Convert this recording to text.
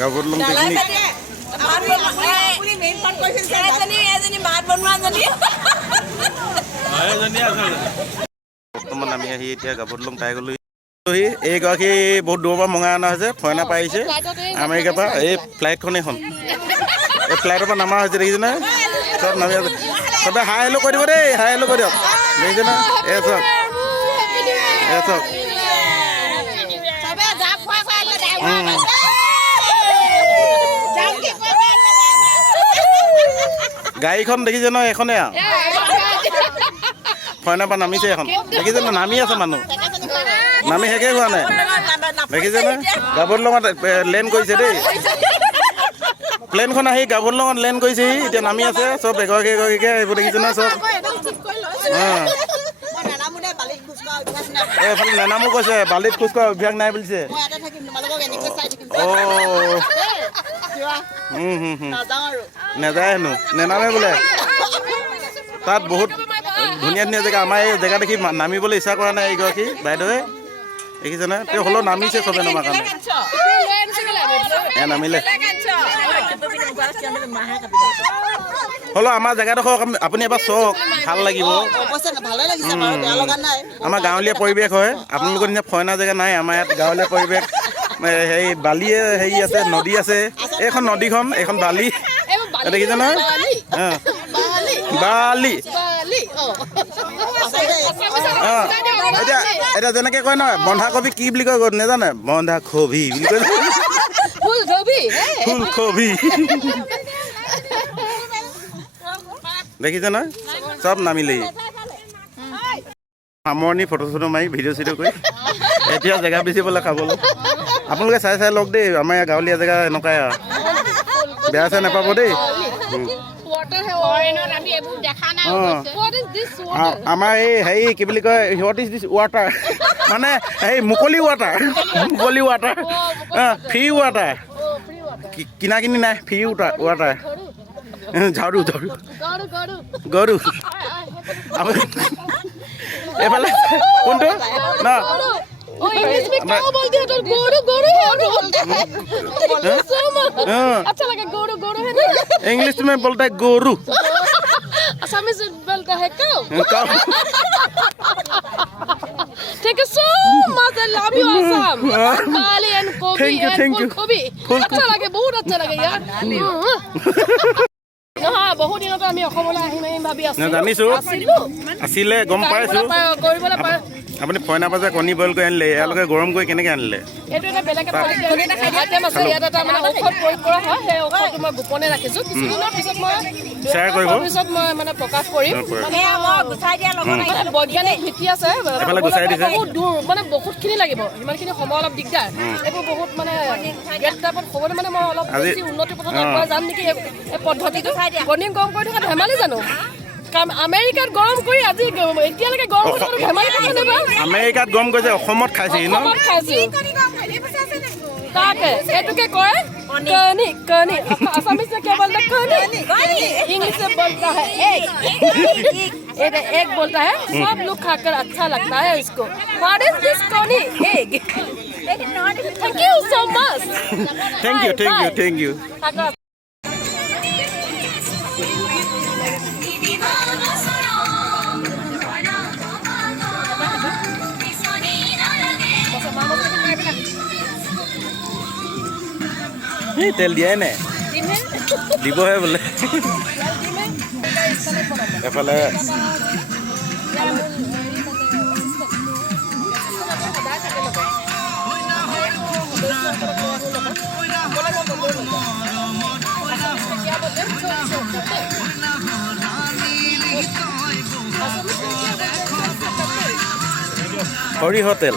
গাভৰুলং picnic বৰ্তমান আমি আহি এতিয়া গাভৰুলং পাই গ'লো। এইগৰাকী বহুত দূৰৰ পৰা মঙাই অনা হৈছে, ফৰেইনা পাৰিছে আমেৰিকাৰ পৰা। এই ফ্লাইটখন এইখন, এই ফ্লাইটৰ পৰা নামা হৈছে দেখিছে নহয়, চব নামি আছে। চবে হাই হেল্ল' কৰি দিব দেই, হাই হেল্ল' কৰি দিয়ক, দেখিছে নহয়। এই চাওক, এই চাওক, গাড়ীখন দেখিছে নহয়, এইখনে আৰু ফৰেইনাৰ পৰা নামিছে এখন, দেখিছে নহয়, নামি আছে মানুহ, নামি শেষেই হোৱা নাই, দেখিছে নহয়। গাভৰুলঙত লেণ্ড কৰিছে দেই, প্লেনখন আহি গাভৰুলঙত লেণ্ড কৰিছেহি, এতিয়া নামি আছে চব এগৰাকী এগৰাকীকে। এইবোৰ দেখিছে নহয় চব। এইফালে নেনামো কৈছে বালিত খোজ কঢ়া অভ্যাস নাই বুলিছে। নেযায় হেনো, নেনামে বোলে। তাত বহুত ধুনীয়া ধুনীয়া জেগা, আমাৰ এই জেগা দেখি নামিবলৈ ইচ্ছা কৰা নাই এইগৰাকী বাইদেৱে, দেখিছে নহয়। তেওঁ হ'লেও নামিছে চবে নমাৰ কাৰণে, নামিলে হ'লেও আমাৰ জেগাডোখৰ আপুনি এবাৰ চাওক, ভাল লাগিব। আমাৰ গাঁৱলীয়া পৰিৱেশ হয়, আপোনালোকৰ নিচিনা ফৰেইনা জেগা নাই আমাৰ ইয়াত। গাঁৱলীয়া পৰিৱেশ, হেৰি বালিয়ে হেৰি আছে, নদী আছে, এইখন নদীখন, এইখন বালি, দেখিছে নহয়। বালি এতিয়া এতিয়া যেনেকে কয় নহয়, বন্ধাকবি কি বুলি কয় নেজানে, বন্ধাকবি বুলি কয়, ফুলকবি। দেখিছে নহয়, চব নামিলেই। সামৰণি ফটো চটো মাৰি ভিডিঅ' চিডিঅ' কৰি এতিয়া জেগা বেচিবলৈ খাবলৈ। আপোনালোকে চাই চাই লওক দেই, আমাৰ ইয়াৰ গাঁৱলীয়া জেগা এনেকুৱাই আৰু, বেয়া চাই নাপাব দেই। আমাৰ এই হেৰি কি বুলি কয়, হোৱাট ইজ দিছ ৱাটাৰ, মানে হেৰি মুকলি ৱাটাৰ, মুকলি ৱাটাৰ, ফ্ৰী ৱাটাৰ, কিনা কিনি নাই, ফ্ৰী ৱাটাৰ। ঝাৰু ঝাৰু গৰু, এইফালে কোনটো ন, इंग्लिश में बोलता है गोरू, असमीज में बोलता है काऊ। Thank you so much, I love you Assam. Bali and Kobe and Kobe. अच्छा लगे, बहुत अच्छा लगे यार। हाँ, बहुत दिनों तो हमें अखबार आही में भाभी आसिले गम पाइছো। আপুনি ফৰেইনাৰ পৰা যে কণী বইল কৰি আনিলে, এওঁলোকে গৰম কৰি কেনেকৈ আনিলে? এইটো এটা বেলেগ আইটেম আছে, ইয়াত এটা মানে ঔষধ প্ৰয়োগ কৰা হয়, সেই ঔষধটো মই গোপনে ৰাখিছোঁ। কিছুদিনৰ পিছত মই শ্বেয়াৰ কৰিব, পিছত মই মানে প্ৰকাশ কৰিম। মানে বৈজ্ঞানিক ভিত্তি আছে, বহুত দূৰ, মানে বহুতখিনি লাগিব, সিমানখিনি সময় অলপ দিগদাৰ। এইবোৰ বহুত মানে গেট টাইপত হ'বলৈ মানে মই অলপ বেছি উন্নতি পথত আগবঢ়াই যাম নেকি এই পদ্ধতিটো। কণী গৰম কৰি থকা ধেমালি জানো? আমেৰিকাত গৰম কৰি আজি এতিয়ালৈকে গৰম কৰি ধেমালি কৰা নাই বা? আমেৰিকাত গৰম কৰিছে, অসমত খাইছে ন? তাকে এইটোকে কয় कनी कनी, असमीज में क्या बोलता है? कनी। इंग्लिश में बोलता है एग। एग बोलता है, सब लोग खाकर अच्छा लगता है इसको। What is this कनी? Egg. Thank you so much. Thank you, thank you, thank you. তেল দিয়াই নাই, দিবহে বোলে। এফালে হৰি হোটেল।